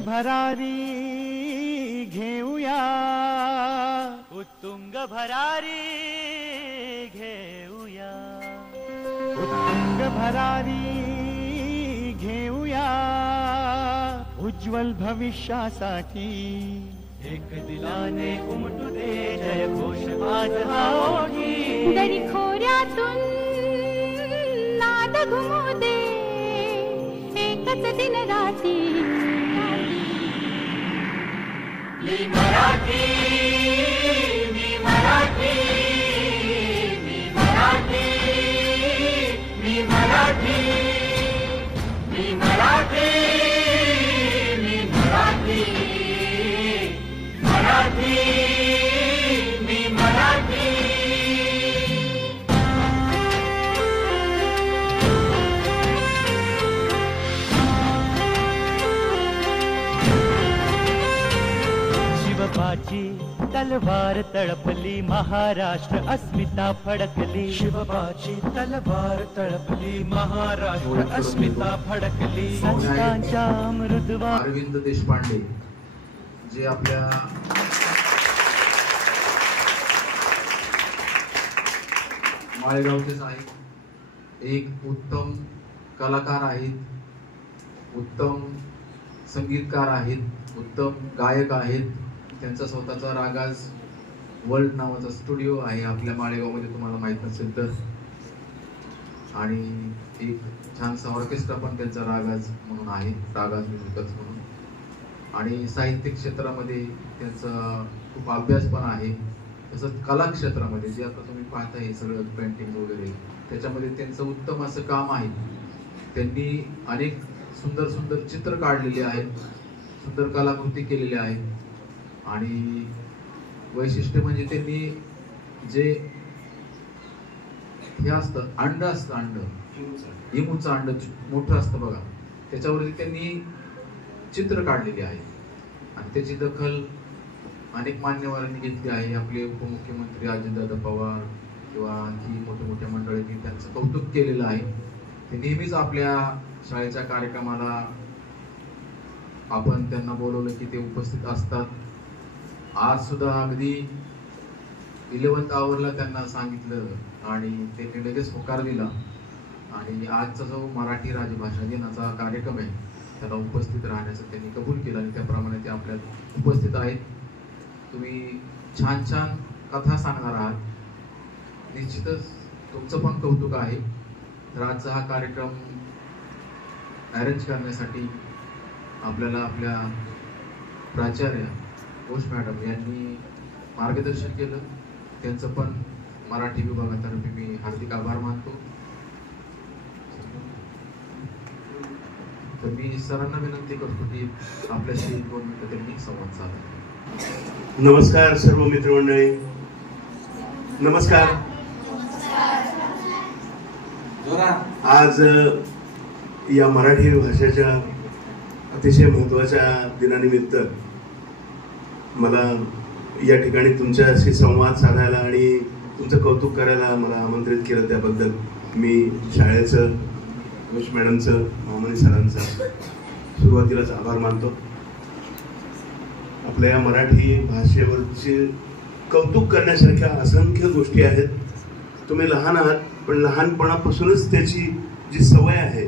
भरारी घेऊया, उत्तुंग भरारी घेऊया, उत्तुंग भरारी घेऊया, उज्ज्वल भविष्यासाठी एक दिलाने उमटू दे जय घोष आज हा ओठी, दरी खोऱ्यातून नाद घुमू दे एकच दिन राती, मी मराठी, मी मराठी, मी मराठी, मी मराठी, मी मराठी, मी मराठी, मराठी, मी मराठी. शिवबाची तलवार तळपली, महाराष्ट्र अस्मिता फडकली, शिवबाची तलवार तळपली, महाराष्ट्र अस्मिता फडकली. संतांच्या अमृतवा अरविंद देशपांडे जे आपल्या माळेगावचेच आहेत, एक उत्तम कलाकार आहेत, उत्तम संगीतकार आहेत, उत्तम गायक आहेत. त्यांचा स्वतःचा रागाज वर्ल्ड नावाचा स्टुडिओ आहे आपल्या माळेगावमध्ये, तुम्हाला माहित नसेल तर. आणि एक छानसा ऑर्केस्ट्रा पण त्यांचा रागाज म्हणून आहे, रागाज म्युझिकल्स म्हणून. आणि साहित्य क्षेत्रामध्ये त्यांचा खूप अभ्यास पण आहे. तसंच कला क्षेत्रामध्ये जे आता तुम्ही पाहता हे सगळं पेंटिंग वगैरे, त्याच्यामध्ये त्यांचं उत्तम असं काम आहे. त्यांनी अनेक सुंदर सुंदर चित्र काढलेले आहेत, सुंदर कलाकृती केलेल्या आहेत. आणि वैशिष्ट्य म्हणजे त्यांनी जे हे असतं अंड असतं, अंड इमूचं अंड मोठं असतं बघा, त्याच्यावरती त्यांनी चित्र काढलेले आहे. आणि त्याची दखल अनेक मान्यवरांनी घेतली आहे. आपले उपमुख्यमंत्री अजितदादा पवार किंवा आणखी मोठ्या मोठ्या मंडळींनी त्यांचं कौतुक केलेलं आहे. ते नेहमीच आपल्या शाळेच्या कार्यक्रमाला आपण त्यांना बोलवलं की ते उपस्थित असतात. आज सुद्धा अगदी 11th आवरला त्यांना सांगितलं आणि त्यांनी लगेच होकार दिला. आणि आजचा जो मराठी राजभाषा दिनाचा कार्यक्रम आहे त्याला उपस्थित राहण्याचं त्यांनी कबूल केलं आणि त्याप्रमाणे ते आपल्या उपस्थित आहेत. तुम्ही छान छान कथा सांगणार आहात, निश्चितच तुमचं पण कौतुक आहे. तर आजचा हा कार्यक्रम अरेंज करण्यासाठी आपल्याला आपल्या प्राचार्य घोष मॅडम यांनी मार्गदर्शन केलं. त्यांचं पण मराठी विभागातर्फे मी हार्दिक आभार मानतो. तर मी सरांना विनंती करतो की आपल्याशी 2 मिनिटं त्यांनी संवाद साधा. नमस्कार सर्व मित्रमंडळी, नमस्कार. आज या मराठी भाषेच्या अतिशय महत्त्वाच्या दिनानिमित्त मला या ठिकाणी तुमच्याशी संवाद साधायला आणि तुमचं कौतुक करायला मला आमंत्रित केलं, त्याबद्दल मी शाळेचं, घोष मॅडमचं, महामनी सरांचा सुरुवातीलाच आभार मानतो. आपल्या या मराठी भाषेवरची कौतुक करण्यासारख्या असंख्य गोष्टी आहेत. तुम्ही लहान आहात, पण लहानपणापासूनच त्याची जी सवय आहे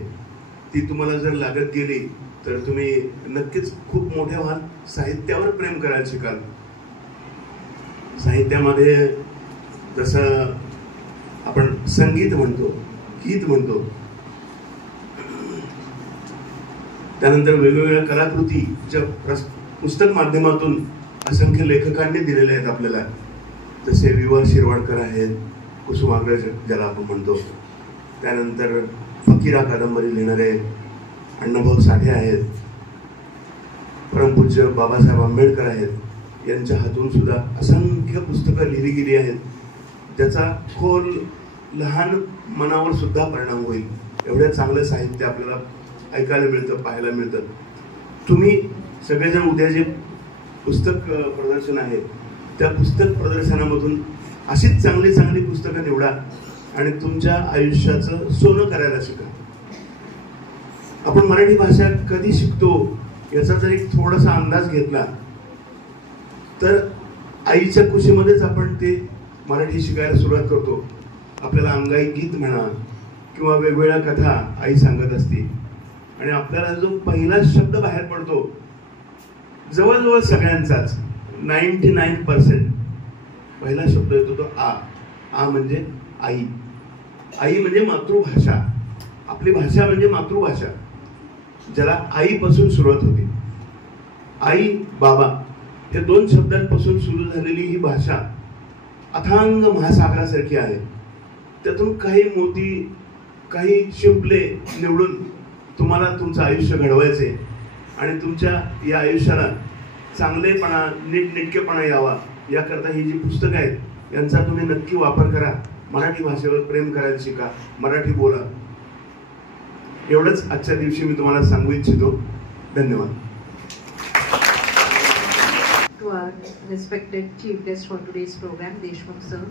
ती तुम्हाला जर लागत गेली तर तुम्ही नक्कीच खूप मोठे व्हाल. साहित्यावर प्रेम करायला शिकाल. साहित्यामध्ये जसं आपण संगीत म्हणतो, गीत म्हणतो, त्यानंतर वेगवेगळ्या कलाकृती ज्या पुस्तक माध्यमातून असंख्य लेखकांनी दिलेल्या आहेत आपल्याला, जसे वि. शिरवाडकर आहेत, कुसुमाग्रज ज्याला आपण म्हणतो, त्यानंतर फकीरा कादंबरी लिहिणारे अण्णाभाऊ साठे आहेत, परमपूज्य बाबासाहेब आंबेडकर आहेत. यांच्या हातून सुद्धा असंख्य पुस्तकं लिहिली गेली आहेत, ज्याचा खोल लहान मनावर सुद्धा परिणाम होईल. एवढं चांगलं साहित्य आपल्याला ऐकायला मिळतं, पाहायला मिळतं. तुम्ही सगळेजण उद्या जे पुस्तक प्रदर्शन आहे त्या पुस्तक प्रदर्शनामधून अशीच चांगली चांगली पुस्तकं निवडा आणि तुमच्या आयुष्याचं सोनं करायला शिका. आपण मराठी भाषा कधी शिकतो याचा जर एक थोडासा अंदाज घेतला तर आईच्या कुशीमध्येच आपण ते मराठी शिकायला सुरुवात करतो. आपल्याला अंगाई गीत म्हणा किंवा वेगवेगळ्या कथा आई सांगत असते आणि आपल्याला जो पहिला शब्द बाहेर पडतो जवळजवळ सगळ्यांचाच 99% पहिला शब्द येतो तो आ. आ म्हणजे आई. आई म्हणजे मातृभाषा. आपली भाषा म्हणजे मातृभाषा, ज्याला आईपासून सुरुवात होते. आई बाबा या दोन शब्दांपासून सुरू झालेली ही भाषा अथांग महासागरासारखी आहे. त्यातून काही मोती, काही शिंपले निवडून तुम्हाला तुमचं आयुष्य घडवायचे आणि तुमच्या या आयुष्याला चांगलेपणा, नीटनेटकेपणा यावा याकरता ही जी पुस्तकं आहेत यांचा तुम्ही नक्की वापर करा. मराठी भाषेवर प्रेम करायला शिका, मराठी बोला. एवढंच आजच्या दिवशी मी तुम्हाला सांगू इच्छितो. धन्यवाद. To our respected chief guest for today's program, Deshmukh sir,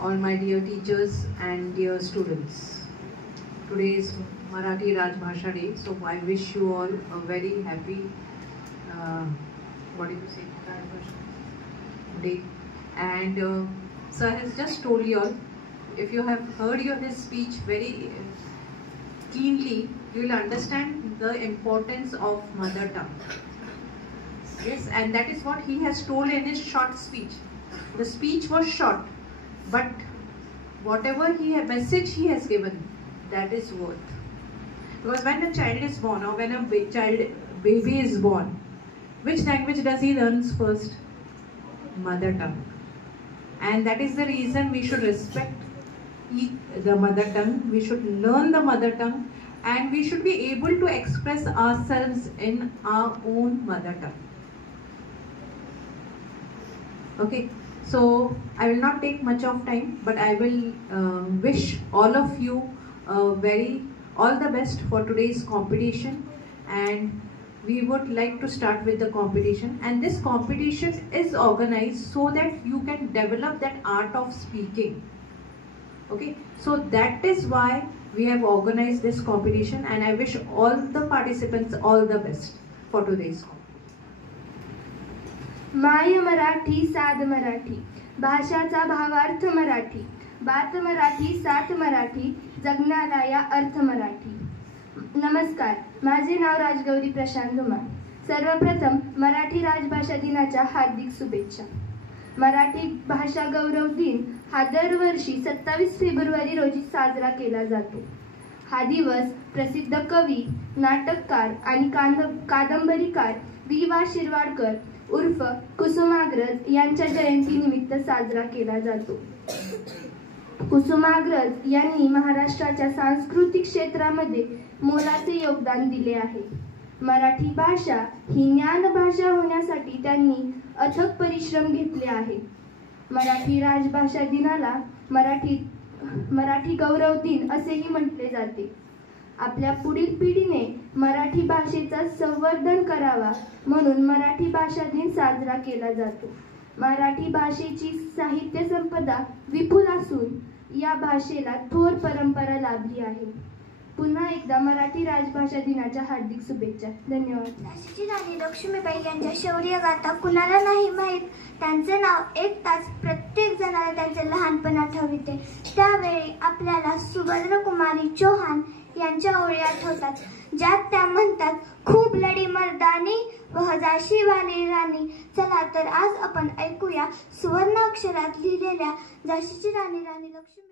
all my dear teachers and dear students. Today is Marathi Rajbhasha Day, so I wish you all a very happy, what do you say, Rajbhasha Day. And sir has just told you all, if you have heard his speech very keenly, you will understand the importance of mother tongue. Yes, and that is what he has told in his short speech. The speech was short, but whatever message he has given, that is worth. Because when a child is born, or when a baby is born, which language does he learn first? Mother tongue. And that is the reason we should respect the mother tongue. We should learn the mother tongue, and we should be able to express ourselves in our own mother tongue. Okay, so I will not take much of time, but I will wish all of you all the best for today's competition. And we would like to start with the competition, and this competition is organized so that you can develop that art of speaking. Okay, so that is why we have organized this competition, and I wish all the participants all the best for today's competition. माय मराठी साध मराठी, भाषाचा भावार्थ मराठी, बात मराठी साथ मराठी, जगणारा या अर्थ मराठी. नमस्कार, माझे नाव राजगौरी प्रशांत धुमाळ. सर्वप्रथम मराठी राजभाषा दिनाच्या हार्दिक शुभेच्छा. मराठी भाषा गौरव दिन हा दरवर्षी 27 फेब्रुवारी रोजी साजरा केला जातो. हा दिवस प्रसिद्ध कवी, नाटककार आणि कादंबरीकार वि.वा. शिरवाडकर उर्फ कुसुमाग्रज यांच्या जयंतीनिमित्त साजरा केला जातो. कुसुमाग्रज यांनी महाराष्ट्राच्या सांस्कृतिक क्षेत्रामध्ये मोलाचे योगदान दिले आहे. मराठी भाषा ही ज्ञान भाषा होण्यासाठी त्यांनी अथक परिश्रम घेतले आहे. मराठी राजभाषा दिनाला मराठी गौरव दिन असेही म्हटले जाते. आपल्या पुढील पिढीने मराठी भाषेचा संवर्धन करावा म्हणून मराठी भाषा दिन साजरा केला जातो. मराठी भाषेची साहित्य संपदा विपुल असून या भाषेला थोर परंपरा लाभली आहे. पुन्हा एकदा मराठी राजभाषा दिनाच्या हार्दिक शुभेच्छा. धन्यवाद. झाशीची राणी लक्ष्मीबाई यांच्या शौर्य गाथा कुणाला नाही माहीत. त्यांचे नाव ऐकताच प्रत्येक जणाला त्यांचे लहानपण आठवते. त्यावेळी आपल्याला सुभद्रकुमारी चौहान यांच्या ओळी आठवतात, ज्यात त्या म्हणतात, खूप लढी मर्दानी व झाशी वाली राणी. चला तर आज आपण ऐकूया सुवर्ण अक्षरात लिहिलेल्या झाशीची राणी लक्ष्मी.